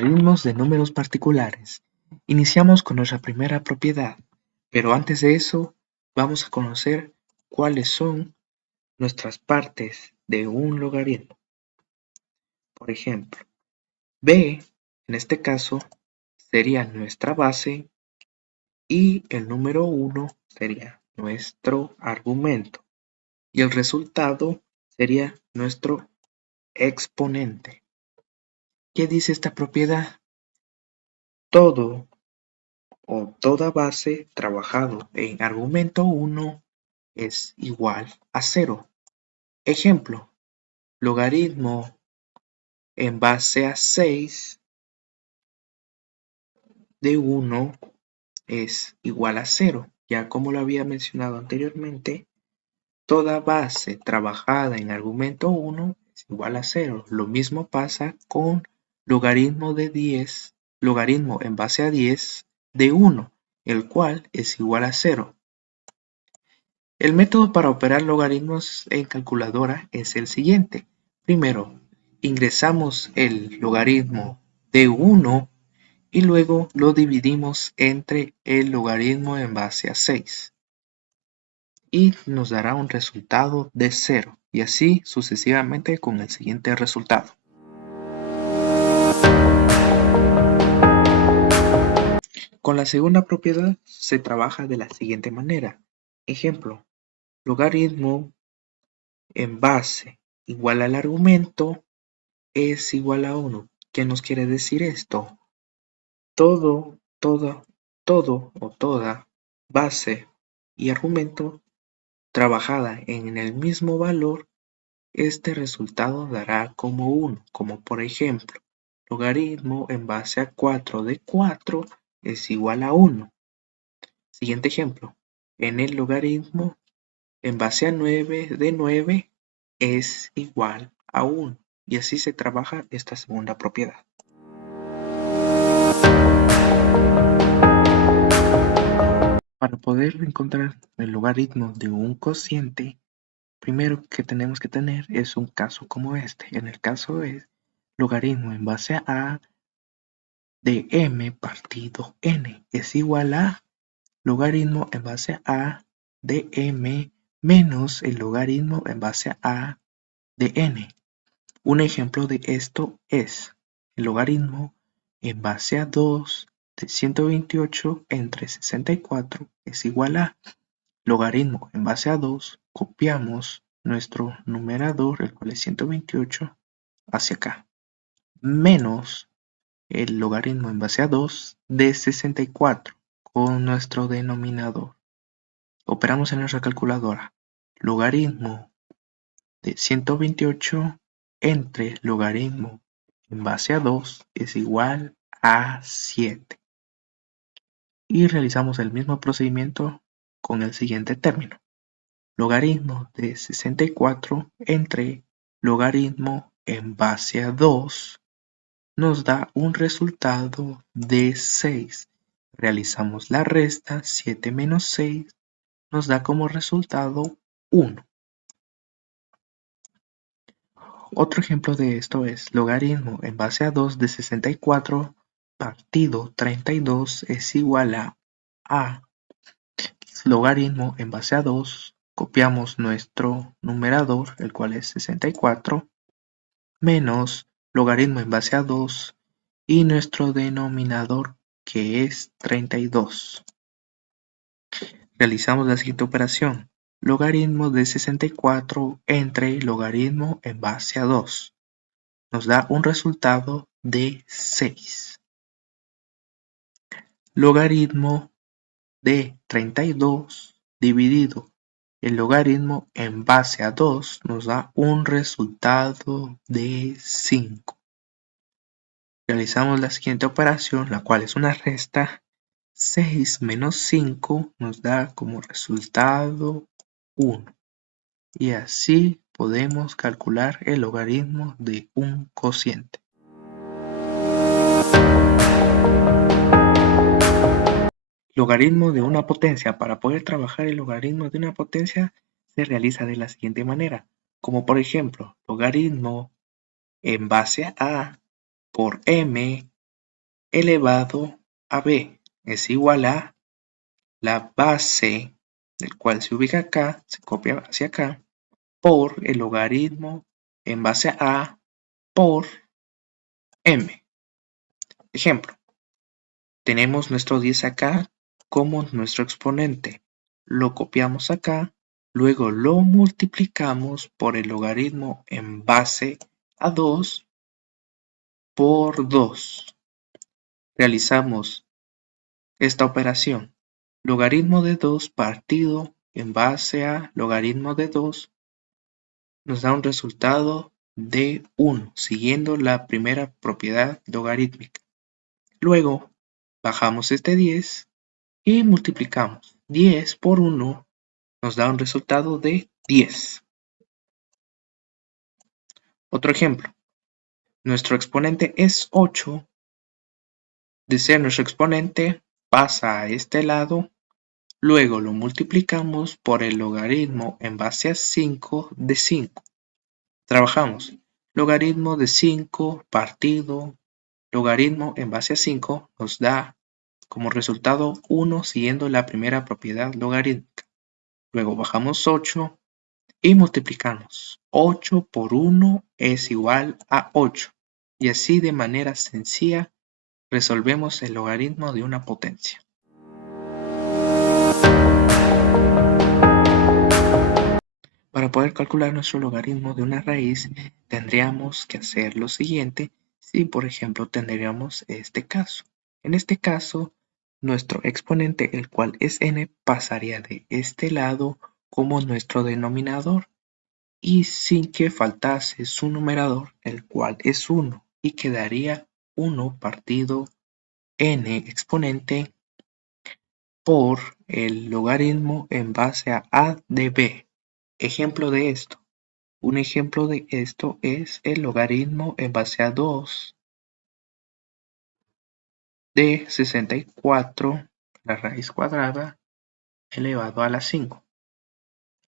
Logaritmos de números particulares. Iniciamos con nuestra primera propiedad, pero antes de eso vamos a conocer cuáles son nuestras partes de un logaritmo. Por ejemplo, b, en este caso, sería nuestra base y el número 1 sería nuestro argumento y el resultado sería nuestro exponente. ¿Qué dice esta propiedad? Todo o toda base trabajado en argumento 1 es igual a 0. Ejemplo, logaritmo en base a 6 de 1 es igual a 0. Ya como lo había mencionado anteriormente, toda base trabajada en argumento 1 es igual a 0. Lo mismo pasa con logaritmo de 10, logaritmo en base a 10 de 1, el cual es igual a 0. El método para operar logaritmos en calculadora es el siguiente. Primero, ingresamos el logaritmo de 1 y luego lo dividimos entre el logaritmo en base a 6. Y nos dará un resultado de 0. Y así sucesivamente con el siguiente resultado. Con la segunda propiedad se trabaja de la siguiente manera. Ejemplo, logaritmo en base igual al argumento es igual a 1. ¿Qué nos quiere decir esto? Todo o toda base y argumento trabajada en el mismo valor, este resultado dará como 1, como por ejemplo, logaritmo en base a 4 de 4 es igual a 1. Siguiente ejemplo, en el logaritmo en base a 9 de 9 es igual a 1. Y así se trabaja esta segunda propiedad. Para poder encontrar el logaritmo de un cociente, primero que tenemos que tener es un caso como este. En el caso es logaritmo en base a A de m partido n es igual a logaritmo en base a A de m menos el logaritmo en base a A de n. Un ejemplo de esto es el logaritmo en base a 2 de 128 entre 64 es igual a logaritmo en base a 2, copiamos nuestro numerador, el cual es 128, hacia acá, menos el logaritmo en base a 2 de 64 con nuestro denominador. Operamos en nuestra calculadora. Logaritmo de 128 entre logaritmo en base a 2 es igual a 7. Y realizamos el mismo procedimiento con el siguiente término. Logaritmo de 64 entre logaritmo en base a 2 nos da un resultado de 6. Realizamos la resta, 7 menos 6 nos da como resultado 1. Otro ejemplo de esto es logaritmo en base a 2 de 64 partido 32 es igual a logaritmo en base a 2, copiamos nuestro numerador, el cual es 64, menos logaritmo en base a 2 y nuestro denominador, que es 32. Realizamos la siguiente operación. Logaritmo de 64 entre logaritmo en base a 2. Nos da un resultado de 6. Logaritmo de 32 dividido el logaritmo en base a 2 nos da un resultado de 5. Realizamos la siguiente operación, la cual es una resta. 6 menos 5 nos da como resultado 1. Y así podemos calcular el logaritmo de un cociente. Logaritmo de una potencia. Para poder trabajar el logaritmo de una potencia se realiza de la siguiente manera. Como por ejemplo, logaritmo en base a por m elevado a b es igual a la base, del cual se ubica acá, se copia hacia acá, por el logaritmo en base a a por m. Ejemplo, tenemos nuestro 10 acá como nuestro exponente. Lo copiamos acá, luego lo multiplicamos por el logaritmo en base a 2 por 2. Realizamos esta operación. Logaritmo de 2 partido en base a logaritmo de 2 nos da un resultado de 1, siguiendo la primera propiedad logarítmica. Luego, bajamos este 10 y multiplicamos. 10 por 1 nos da un resultado de 10. Otro ejemplo. Nuestro exponente es 8. De ser nuestro exponente, pasa a este lado. Luego lo multiplicamos por el logaritmo en base a 5 de 5. Trabajamos. Logaritmo de 5 partido logaritmo en base a 5 nos da como resultado 1 siguiendo la primera propiedad logarítmica. Luego bajamos 8 y multiplicamos. 8 por 1 es igual a 8. Y así de manera sencilla resolvemos el logaritmo de una potencia. Para poder calcular nuestro logaritmo de una raíz, tendríamos que hacer lo siguiente si, por ejemplo, tendríamos este caso. En este caso, nuestro exponente, el cual es n, pasaría de este lado como nuestro denominador y sin que faltase su numerador, el cual es 1, y quedaría 1 partido n exponente por el logaritmo en base a de b. Ejemplo de esto. Un ejemplo de esto es el logaritmo en base a 2 de 64, la raíz cuadrada, elevado a la 5,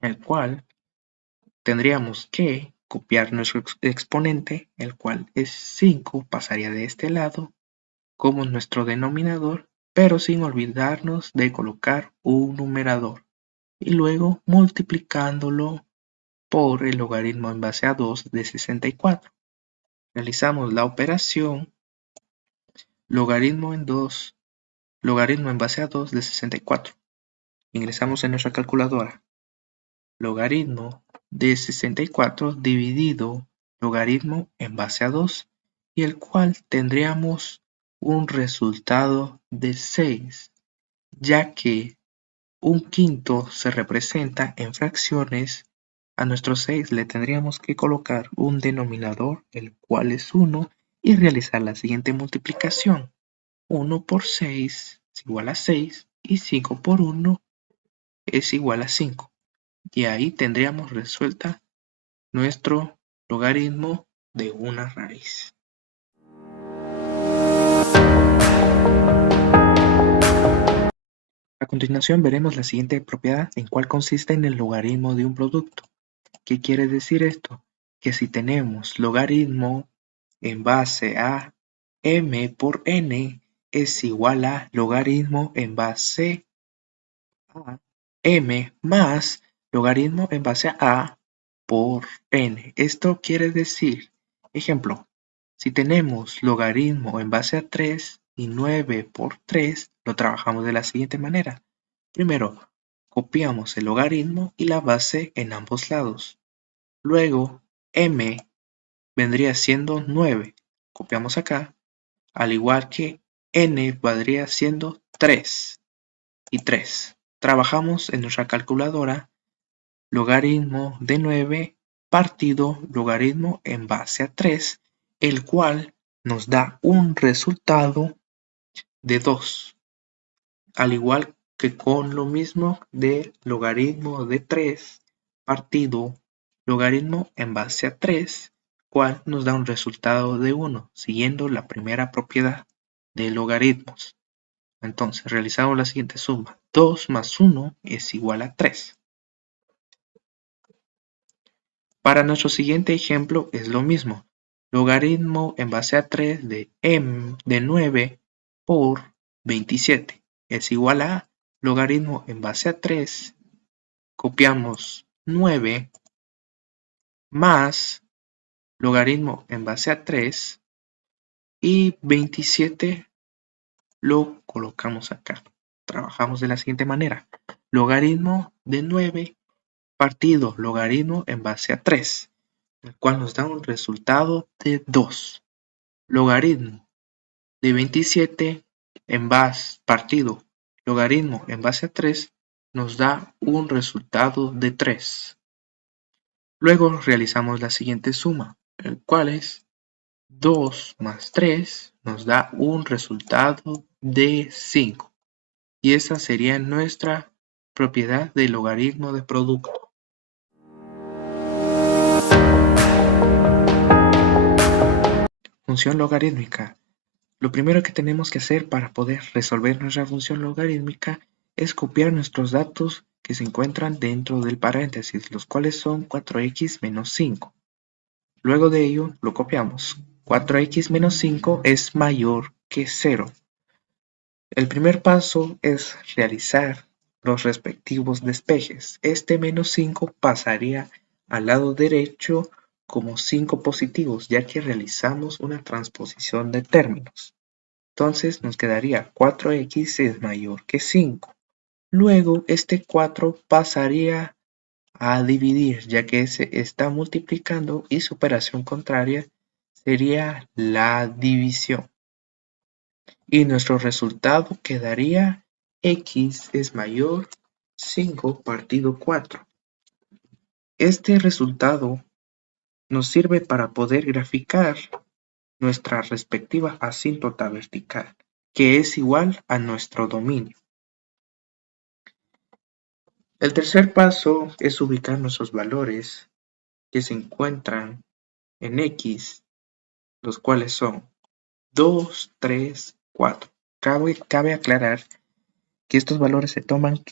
el cual tendríamos que copiar nuestro exponente, el cual es 5, pasaría de este lado como nuestro denominador, pero sin olvidarnos de colocar un numerador, y luego multiplicándolo por el logaritmo en base a 2 de 64. Realizamos la operación logaritmo en base a 2 de 64. Ingresamos en nuestra calculadora. Logaritmo de 64 dividido logaritmo en base a 2, y el cual tendríamos un resultado de 6, ya que un quinto se representa en fracciones. A nuestro 6 le tendríamos que colocar un denominador, el cual es 1, y realizar la siguiente multiplicación. 1 por 6 es igual a 6 y 5 por 1 es igual a 5. Y ahí tendríamos resuelta nuestro logaritmo de una raíz. A continuación veremos la siguiente propiedad, en cuál consiste en el logaritmo de un producto. ¿Qué quiere decir esto? Que si tenemos logaritmo en base a m por n es igual a logaritmo en base a m más logaritmo en base a por n. Esto quiere decir, ejemplo, si tenemos logaritmo en base a 3 y 9 por 3, lo trabajamos de la siguiente manera. Primero, copiamos el logaritmo y la base en ambos lados. Luego, m vendría siendo 9. Copiamos acá, al igual que n vendría siendo 3 y 3. Trabajamos en nuestra calculadora logaritmo de 9 partido logaritmo en base a 3, el cual nos da un resultado de 2. Al igual que con lo mismo de logaritmo de 3 partido logaritmo en base a 3, cual nos da un resultado de 1, siguiendo la primera propiedad de logaritmos. Entonces realizamos la siguiente suma. 2 más 1 es igual a 3. Para nuestro siguiente ejemplo es lo mismo. Logaritmo en base a 3 de 9 por 27 es igual a logaritmo en base a 3, copiamos 9 más logaritmo en base a 3 y 27 lo colocamos acá. Trabajamos de la siguiente manera. Logaritmo de 9 partido logaritmo en base a 3, el cual nos da un resultado de 2. Logaritmo de 27 en base partido logaritmo en base a 3 nos da un resultado de 3. Luego realizamos la siguiente suma, el cual es 2 más 3 nos da un resultado de 5. Y esa sería nuestra propiedad de logaritmo de producto. Función logarítmica. Lo primero que tenemos que hacer para poder resolver nuestra función logarítmica es copiar nuestros datos que se encuentran dentro del paréntesis, los cuales son 4x menos 5. Luego de ello lo copiamos. 4x menos 5 es mayor que 0. El primer paso es realizar los respectivos despejes. Este menos 5 pasaría al lado derecho como 5 positivos, ya que realizamos una transposición de términos. Entonces nos quedaría 4x es mayor que 5. Luego este 4 pasaría a dividir, ya que se está multiplicando y su operación contraria sería la división. Y nuestro resultado quedaría x es mayor 5 partido 4. Este resultado nos sirve para poder graficar nuestra respectiva asíntota vertical, que es igual a nuestro dominio. El tercer paso es ubicar nuestros valores que se encuentran en x, los cuales son 2, 3, 4. Cabe aclarar que estos valores se toman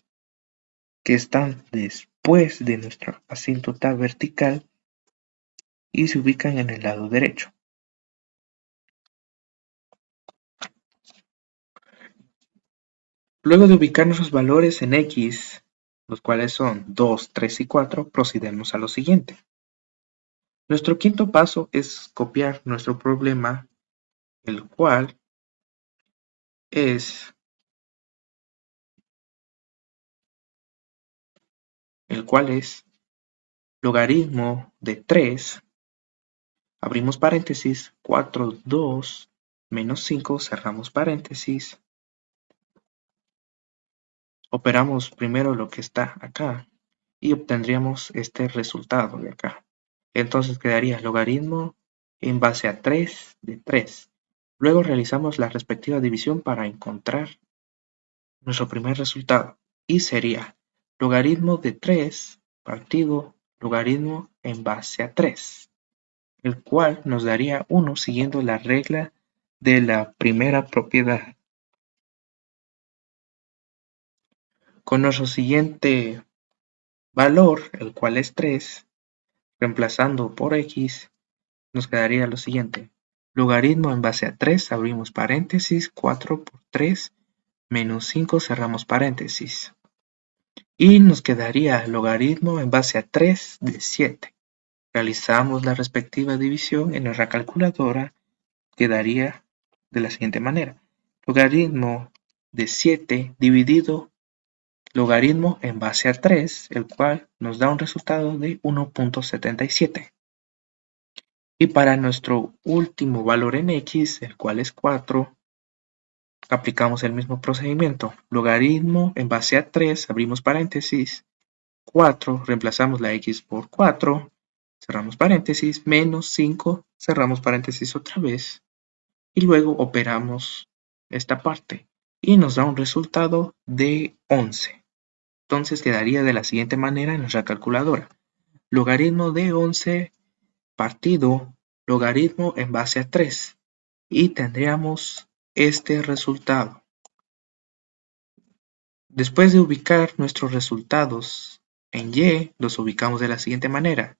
que están después de nuestra asíntota vertical y se ubican en el lado derecho. Luego de ubicar nuestros valores en x, los cuales son 2, 3 y 4, procedemos a lo siguiente. Nuestro quinto paso es copiar nuestro problema, el cual es logaritmo de 3, abrimos paréntesis, 4, 2, menos 5, cerramos paréntesis. Operamos primero lo que está acá y obtendríamos este resultado de acá. Entonces quedaría logaritmo en base a 3 de 3. Luego realizamos la respectiva división para encontrar nuestro primer resultado y sería logaritmo de 3 partido logaritmo en base a 3, el cual nos daría 1 siguiendo la regla de la primera propiedad. Con nuestro siguiente valor, el cual es 3, reemplazando por x, nos quedaría lo siguiente. Logaritmo en base a 3, abrimos paréntesis, 4 por 3, menos 5, cerramos paréntesis. Y nos quedaría logaritmo en base a 3 de 7. Realizamos la respectiva división en nuestra calculadora, quedaría de la siguiente manera. Logaritmo de 7 dividido logaritmo en base a 3, el cual nos da un resultado de 1.77. Y para nuestro último valor en x, el cual es 4, aplicamos el mismo procedimiento. Logaritmo en base a 3, abrimos paréntesis, 4, reemplazamos la x por 4, cerramos paréntesis, menos 5, cerramos paréntesis otra vez, y luego operamos esta parte, y nos da un resultado de 11. Entonces quedaría de la siguiente manera en nuestra calculadora. Logaritmo de 11 partido logaritmo en base a 3 y tendríamos este resultado. Después de ubicar nuestros resultados en y, los ubicamos de la siguiente manera.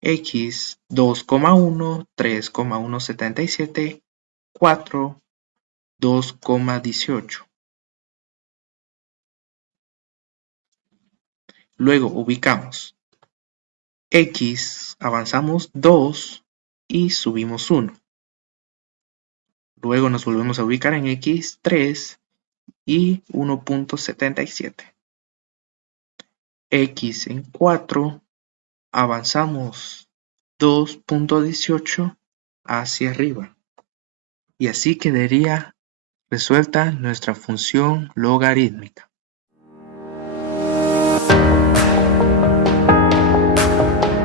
X 2,1, 3,177, 4, 2,18. Luego ubicamos x, avanzamos 2 y subimos 1. Luego nos volvemos a ubicar en x, 3 y 1,77. X en 4, avanzamos 2,18 hacia arriba. Y así quedaría resuelta nuestra función logarítmica.